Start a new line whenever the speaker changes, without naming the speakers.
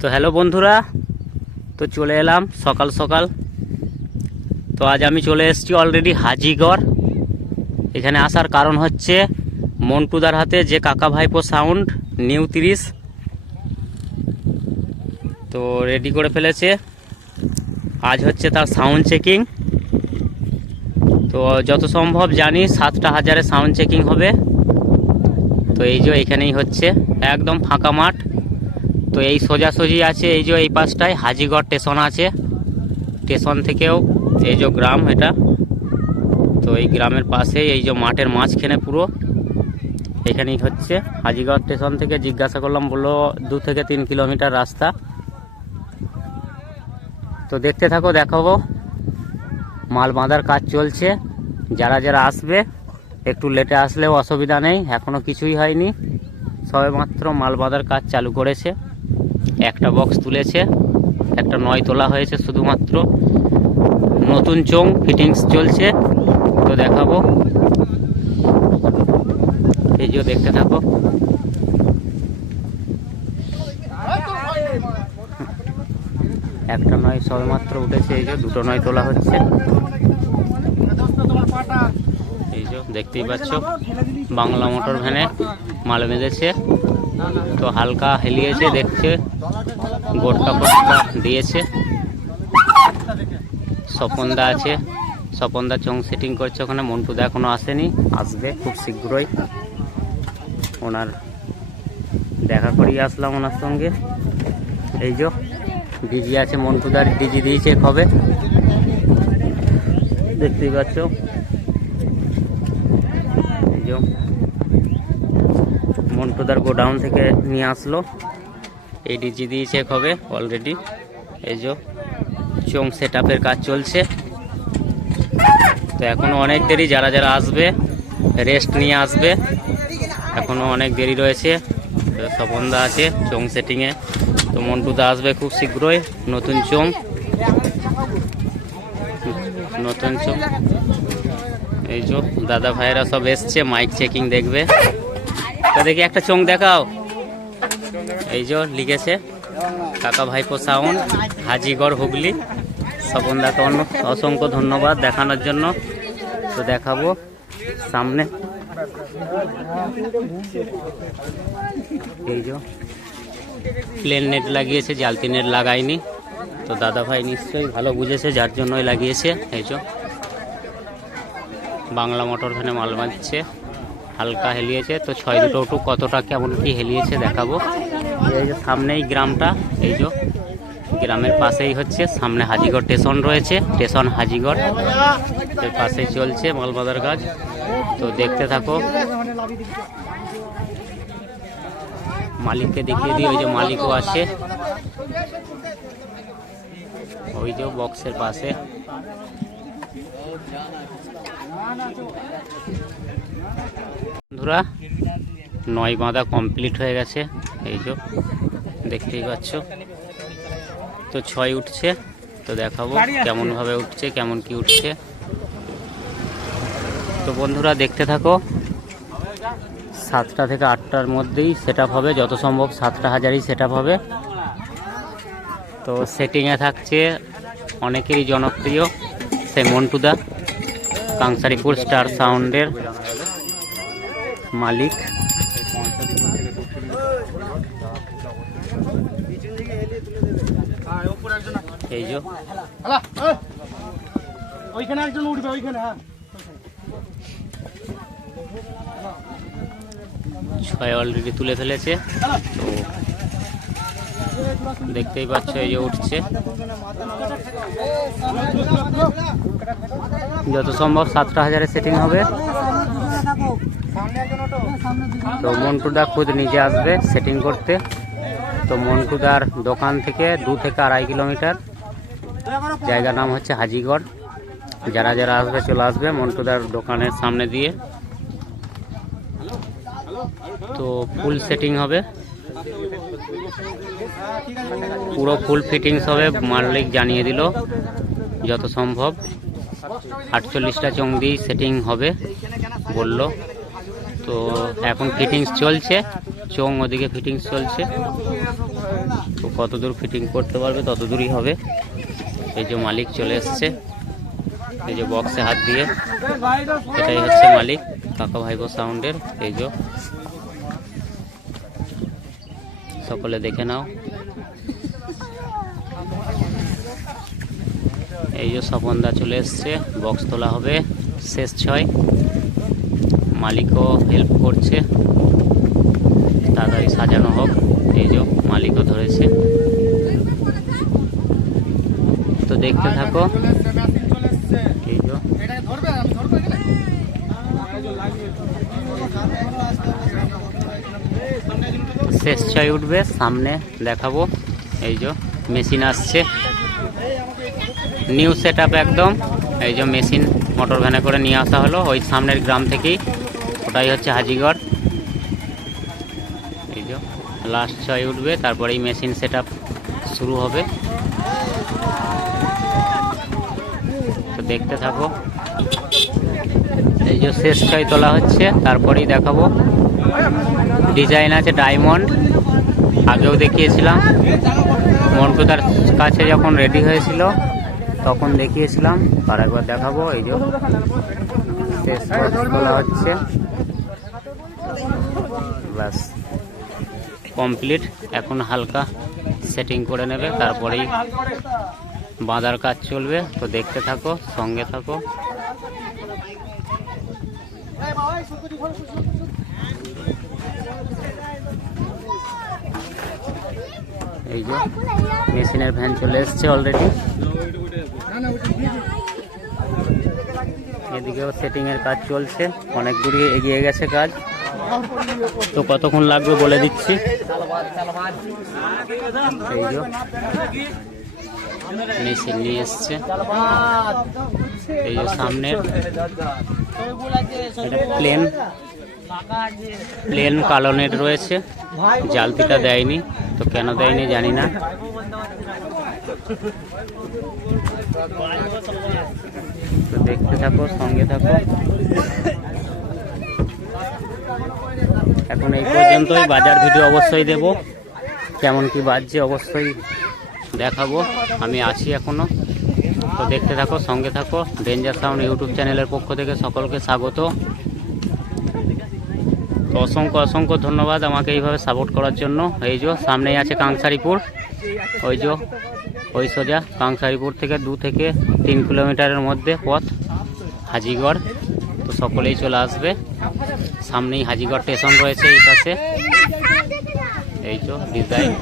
তো হ্যালো বন্ধুরা, তো চলে এলাম সকাল সকাল। তো আজ আমি চলে এসেছি অলরেডি হাজিগড়। এখানে আসার কারণ হচ্ছে মন্টুদার হাতে যে কাকা ভাইপো সাউন্ড নিউ তিরিশ। তো রেডি করে ফেলেছে। আজ হচ্ছে তার সাউন্ড চেকিং তো যত সম্ভব জানি সাতটা হাজারে সাউন্ড চেকিং হবে। তো এই যে এখানেই হচ্ছে, একদম ফাঁকা মাঠ। তো এই সোজাসুজি আছে, এই যে এই পাশটায় হাজিগড় স্টেশন আছে। স্টেশন থেকেও এই যে গ্রাম এটা। তো এই গ্রামের পাশেই এই যে মাঠের মাঝখানে পুরো। এখানেই হচ্ছে হাজিগড় স্টেশন থেকে জিজ্ঞাসা করলাম, বলল দু থেকে তিন কিলোমিটার রাস্তা। তো দেখতে থাকো, দেখাবো। মাল বাঁধার কাজ চলছে। যারা যারা আসবে, একটু লেটে আসলেও অসুবিধা নেই। এখনও কিছুই হয়নি। সবে মাত্র মাল বাঁধার কাজ চালু করেছে। একটা বক্স তুলেছে, একটা নয় তোলা হয়েছে শুধুমাত্র। নতুন চোং ফিটিংস চলছে, তো দেখাবো। যে দেখতে থাকো। একটা নয় সবেমাত্র উঠেছে, এই যে দুটো নয় তোলা হচ্ছে। এই যে দেখতেই পাচ্ছ, বাংলা মোটর ভ্যানে মাল বেঁধেছে। তো হালকা হেলিয়েছে, দেখছে। গোটকা ফোটকা দিয়েছে। স্বপনদা আছে। স্বপনদা চং সেটিং করছে ওখানে। মন্টুদা এখনও আসেনি। আসবে খুব শীঘ্রই। ওনার দেখা করিয়ে আসলাম ওনার সঙ্গে। এই যে, ডিজি আছে মন্টুদার ডিজি দিয়েছে কবে দেখতেই পাচ্ছ। এই যে মন্টুদার গোডাউন থেকে নিয়ে আসলো। এই ডিজি দিয়েছে কবে অলরেডি এই যে, চোং সেট কাজ চলছে। তো এখনও অনেক দেরি, যারা যারা আসবে রেস্ট নিয়ে আসবে, এখনও অনেক দেরি রয়েছে। স্বপনদা আছে চোং সেটিংয়ে তো মন্টুদা আসবে খুব শীঘ্রই, নতুন চোং। নতুন চোং। এই যে, দাদা ভাইয়েরা সব এসছে মাইক চেকিং দেখবে। তো দেখি একটা চোখ দেখাও। এই যে লিখেছে, কাকা ভাইপো সাউন্ড, হাজিগড় হুগলি। স্বপনদাকে অন্য অসংখ্য ধন্যবাদ দেখানোর জন্য। তো দেখাবো সামনে। এই যে প্লেন নেট লাগিয়েছে, জালতি নেট লাগায়নি। তো দাদা ভাই নিশ্চয়ই ভালো বুঝেছে, যার জন্যই লাগিয়েছে। এই যে বাংলা মোটর ভ্যানে মাল বাঁধছে। হালকা হেলিয়েছে, তো ছয় দুটো টু কতটা কেমন কি হেলিয়েছে দেখাবো। এই যে সামনেই গ্রামটা, এই যে গ্রামের পাশেই হচ্ছে, সামনে হাজিগড় স্টেশন রয়েছে, স্টেশন হাজিগড়। এর পাশেই চলছে মালবাজার কাজ তো দেখতে থাকো। মালিককে দেখিয়ে দিই, ওই যে মালিকও আছে। ওই যে বক্সের পাশে। বন্ধুরা নয় বাঁধা কমপ্লিট হয়ে গেছে। এই যে দেখতেই পাচ্ছ। তো ছয় উঠছে তো দেখাবো কেমনভাবে উঠছে কেমন কি উঠছে। তো বন্ধুরা দেখতে থাকো। সাতটা থেকে আটটার মধ্যেই সেট হবে যত সম্ভব সাতটা হাজারই সেট হবে। তো সেটিংয়ে থাকছে অনেকেরই জনপ্রিয় সেই মন্টুদা। কাংসারিপুর স্টার সাউন্ডের মালিক। এই যে।
ওইখানে একজন উঠবে ওইখানে হ্যাঁ।
ছয় অলরেডি তুলে ফেলেছে। তো দেখতেই পাচ্ছ, এই যে উঠছে। যত সম্ভব সাতটা হাজারে সেটিং হবে। তো মন্টুদা খুদ নিজে আসবে সেটিং করতে। তো মন্টুদার দোকান থেকে দু থেকে আড়াই কিলোমিটার। জায়গার নাম হচ্ছে হাজিগড়। যারা যারা আসবে, চলে আসবে মন্টুদার দোকানের সামনে দিয়ে। তো ফুল সেটিং হবে। পুরো ফুল ফিটিংস হবে, মালিক জানিয়ে দিল, যত সম্ভব। আটচল্লিশটা চং দিয়ে সেটিং হবে, বলল। তো এখন ফিটিংস চলছে, চং ওদিকে ফিটিংস চলছে। তো কত দূর ফিটিং করতে পারবে, তত দূরই হবে। এই যে মালিক চলে এসছে, এই যে বক্সে হাত দিয়ে। এটাই হচ্ছে মালিক কাকা ভাইবো সাউন্ডের এই যে। সকলে দেখে নাও। এই যে স্বপনদা চলে এসছে বক্স তোলা হবে, শেষ ছয়। মালিকও হেল্প করছে। তাড়াতাড়ি সাজানো হোক, এই যে মালিকও ধরেছে। তো দেখতে থাকো। এই যে। শেষ ছয় উঠবে, সামনে দেখাবো। এই যে মেশিন আসছে। নিউ সেট একদম। এই যে মেশিন মোটর ভ্যানে করে নিয়ে আসা হলো। ওই সামনের গ্রাম থেকেই। ওটাই হচ্ছে হাজিগড়। এই যে লাস্ট ছয় উঠবে। তারপরে এই মেশিন সেট শুরু হবে। তো দেখতে থাকো। এই যে শেষ ছয় তোলা হচ্ছে। তারপরেই দেখাবো। ডিজাইন আছে ডায়মন্ড আগেও দেখিয়েছিলাম। মন্টু তার কাছে যখন রেডি হয়েছিল তখন দেখিয়েছিলাম আর একবার দেখাবো, এই যে হচ্ছে। ব্যাস কমপ্লিট এখন হালকা সেটিং করে নেবে, তারপরেই বাঁধার কাজ চলবে। তো দেখতে থাকো, সঙ্গে থাকো। এই যে, মেশিনের ভ্যান চলে এসছে অলরেডি এদিকেও সেটিং এর কাজ চলছে। অনেক দূরে এগিয়ে গেছে কাজ। তো কতক্ষণ লাগবে বলে দিচ্ছি। মেশিন নিয়ে এসছে। এই যে সামনের প্লেন প্লেন কালো রয়েছে। জালতিটা দেয়নি, তো কেন দেয়নি জানি না। তো দেখতে থাকো, সঙ্গে থাকো। এখন এই পর্যন্তই, বাজার ভিডিও অবশ্যই দেব। কেমন কি বাজছে অবশ্যই দেখাবো। আমি আছি এখনও। তো দেখতে থাকো, সঙ্গে থাকো। ডেঞ্জার সাউন্ড ইউটিউব চ্যানেলের পক্ষ থেকে সকলকে স্বাগত। তো অসংখ্য অসংখ্য ধন্যবাদ আমাকে এইভাবে সাপোর্ট করার জন্য। এই যে, সামনেই আছে কাংসারিপুর। ওই যে ওই সোজা কাংসারিপুর থেকে দু থেকে তিন কিলোমিটারের মধ্যে পথ, হাজিগড়। তো সকলেই চলে আসবে। সামনেই হাজিগড় স্টেশন রয়েছে এই পাশে। এই তো, ডিজাইন।